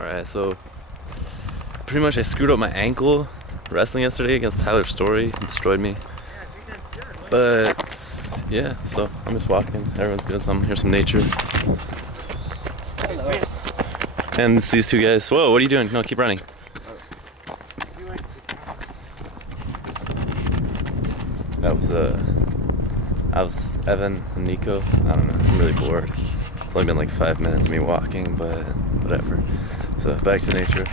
Alright, so pretty much I screwed up my ankle wrestling yesterday against Tyler Story. He destroyed me. But yeah, so I'm just walking. Everyone's doing something. Here's some nature. Hello. And it's these two guys. Whoa, what are you doing? No, keep running. That was Evan and Nico. I don't know. I'm really bored. It's only been like 5 minutes of me walking, but whatever. So back to nature.